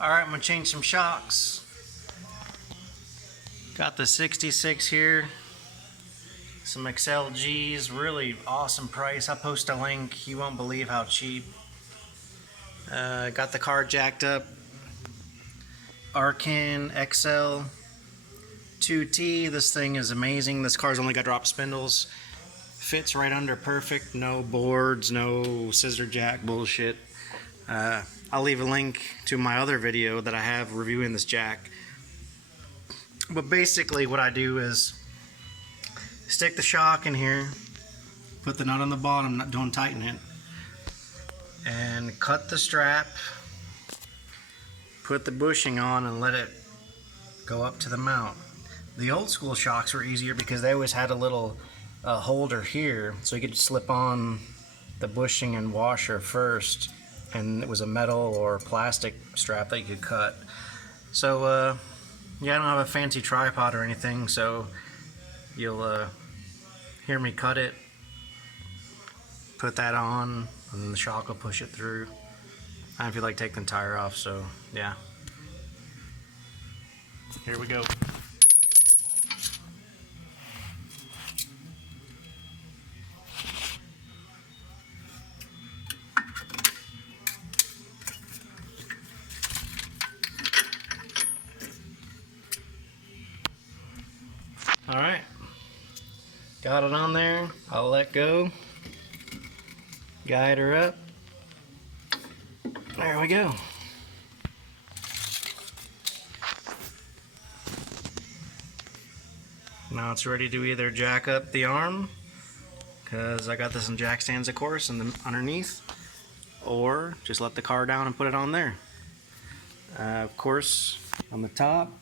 Alright, I'm going to change some shocks. Got the 66 here. Some XLGs, really awesome price. I'll post a link. You won't believe how cheap. Got the car jacked up. Arcan XL 2T. This thing is amazing. This car's only got drop spindles. Fits right under perfect. No boards, no scissor jack bullshit. I'll leave a link to my other video that I have reviewing this jack. But basically what I do is stick the shock in here, put the nut on the bottom, don't tighten it, and cut the strap, put the bushing on and let it go up to the mount. The old school shocks were easier because they always had a little holder here, so you could slip on the bushing and washer first, and it was a metal or plastic strap that you could cut. So yeah, I don't have a fancy tripod or anything, so you'll hear me cut it, put that on, and then the shock will push it through. I don't feel like taking the tire off, so yeah. Here we go. Alright, got it on there. I'll let go, guide her up. There we go. Now it's ready to either jack up the arm, because I got this in jack stands of course, and underneath, or just let the car down and put it on there. Of course, on the top,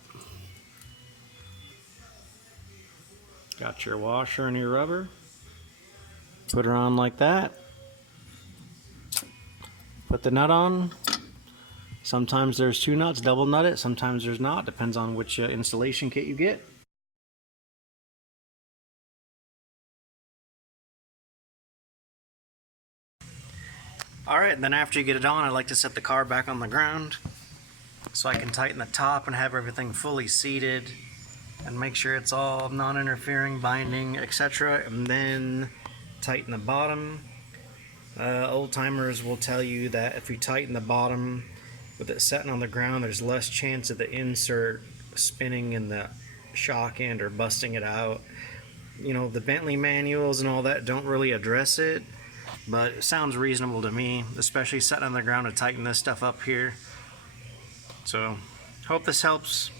got your washer and your rubber. Put her on like that. Put the nut on. Sometimes there's two nuts, double nut it. Sometimes there's not. Depends on which installation kit you get. Alright, then after you get it on, I like to set the car back on the ground so I can tighten the top and have everything fully seated and make sure it's all non-interfering, binding, etc. And then tighten the bottom. Old timers will tell you that if you tighten the bottom with it setting on the ground, there's less chance of the insert spinning in the shock end or busting it out. You know, the Bentley manuals and all that don't really address it, but it sounds reasonable to me, especially setting on the ground to tighten this stuff up here. So, hope this helps.